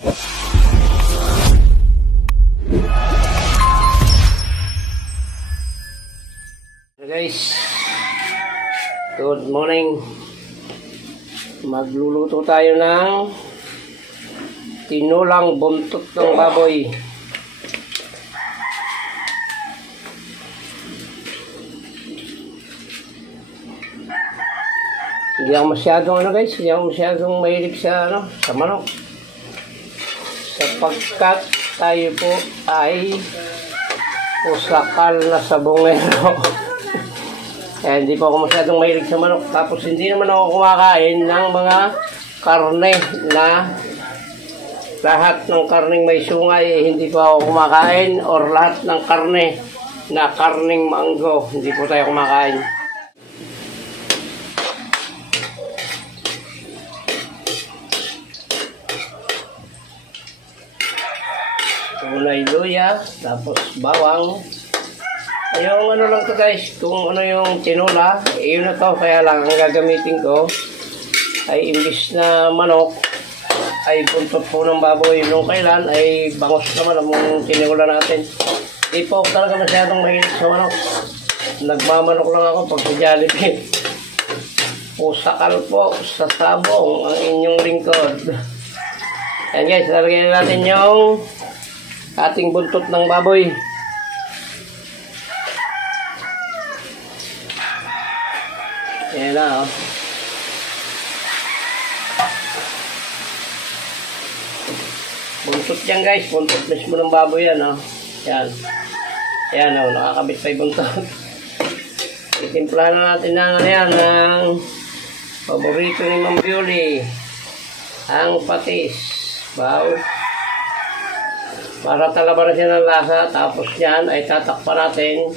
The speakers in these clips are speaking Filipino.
Guys, good morning. Magluluto tayo ng tinulang buntot ng baboy. Hindi ako masyadong guys, hindi ako masyadong mahilig sa sa manok. Sapagkat tayo po ay pusakal na sabongero. Kaya hindi po ako masyadong mahilig sa manok. Tapos hindi naman ako kumakain ng mga karne na lahat ng karning may sungay, hindi po ako kumakain, or lahat ng karne na karning manggo, hindi po tayo kumakain. Unay luya, tapos bawang. Yung lang to guys, kung yung tinola, yun na to. Kaya lang ang gagamitin ko ay imbis na manok ay buntot po ng baboy. Nung kailan ay bangos naman ang tinola natin. Di po talaga masyadong mahilig sa manok. Nagmamanok lang ako pag sa Jollibee. Pusakal po sa sabong ang inyong lingkod. Yan guys, lalagyan natin yung ating buntot ng baboy. Ayan na, buntot yan guys, buntot mismo ng baboy yan, Yan. Ayan, nakakabit pa yung buntot. Itimplahan na natin ng paborito ni Ma'am Beauty, ang patis. Wow. Para talaban na siya ng lasa, tapos yan ay tatakpan natin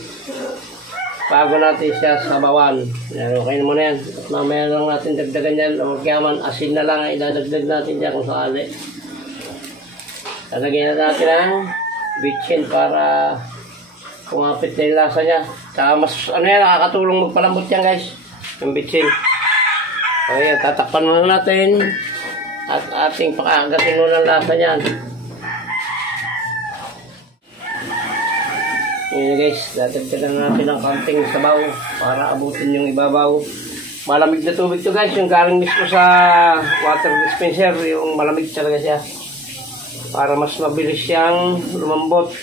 bago natin siya sabawan. Yan, okay naman yan. At mamaya lang natin dagdagan yan. Huwag yaman, asin na lang ay idadagdag natin dyan kung sakali. Lalagyan na natin ang bitchin para kumapit na yung lasa niya. Saka mas, nakakatulong magpalambot yan guys, yung bitchin. Okay, tatakpan muna natin at ating pakagatin muna ang lasa niyan. Ayan guys, dadagdagan natin ng konting sabaw para abutin yung ibabaw. Malamig na tubig to guys, yung galing mismo sa water dispenser, yung malamig talaga siya. Para mas mabilis siyang lumambot.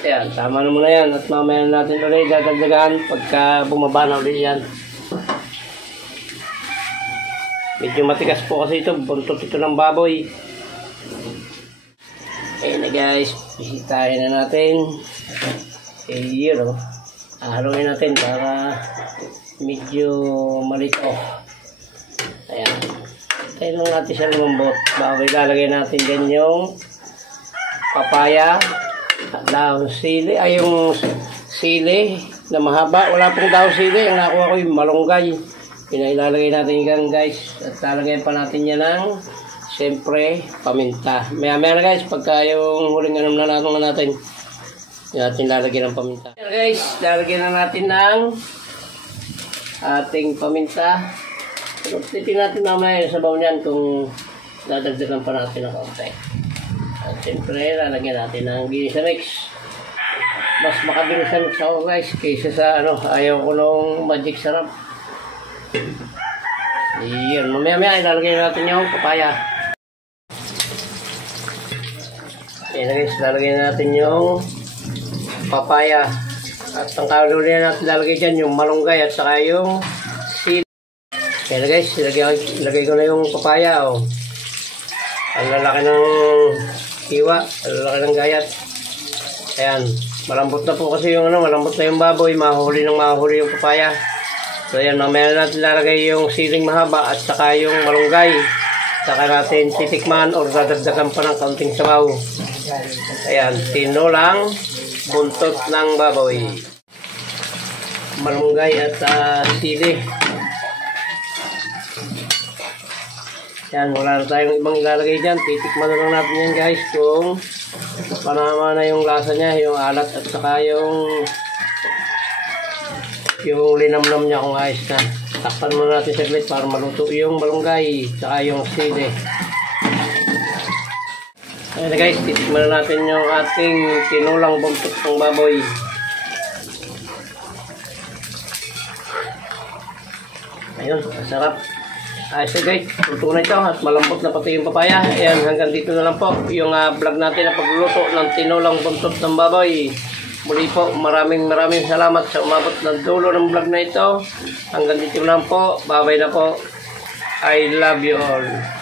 Ayan, tama na muna yan. At mamaya natin ulit dadagdagan pagka bumaba na ulit yan. Medyo matigas po kasi ito, buntot ito ng baboy. Ayan na guys, bisitahin na natin. Yun haluin natin para medyo malito. Ayan. Tayo lang natin siya lumambot. Bago ilalagay natin dyan yung papaya. Dahon sili. Ay yung sili na mahaba. Wala pong dahon sili. Ang nakuha ko yung malunggay. Pinailalagay natin yan guys. At lalagay pa natin yan ng siyempre, paminta. Maya-maya na guys, pagka yung huling na natin, natin lalagyan ng paminta. Guys, lalagyan na natin ng ating paminta. Titin natin mamaya yung sabaw niyan kung dadagdagan pa natin ng kaunti. At siyempre, lalagyan natin ng Ginissamix. Mas makabilis sa mix ako guys, kaysa sa ayaw ko nung magic sarap. Iyon, mamaya-maya ilalagay natin yung papaya. Ayan guys, lalagay natin yung papaya. At ang kaluluya natin lalagay dyan yung malunggay at saka yung sili. Ayan guys, ilagay ko na yung papaya. Ang lalaki ng hiwa, ang lalaki ng gayat. Ayan, malambot na po kasi yung malambot na yung baboy, mahuli yung papaya. So ayan, mamaya natin lalagay yung siling mahaba at saka yung malunggay. Saka natin titikman or dadagdagan pa ng kaunting sabaw. Ayan, tinulang buntot ng baboy. Malunggay at sili. Ayan, wala na tayong ibang ilalagay dyan. Titikman na lang natin yan guys kung panama na yung lasa niya, yung alat at saka yung linamnam niya kung ayos na. Takpan muna natin saglit para maluto yung malunggay tsaka yung sili. Ayan na guys, titikman na natin yung ating tinulang buntot ng baboy. Ayun, masarap. Ayos na guys, luto na ito at malambot na pati yung papaya. Ayan, hanggang dito na lang po yung vlog natin na pagluluto ng tinulang buntot ng baboy. Muli po, maraming salamat sa umabot ng dulo ng vlog na ito. Hanggang dito lang po, bye bye na po. I love you all.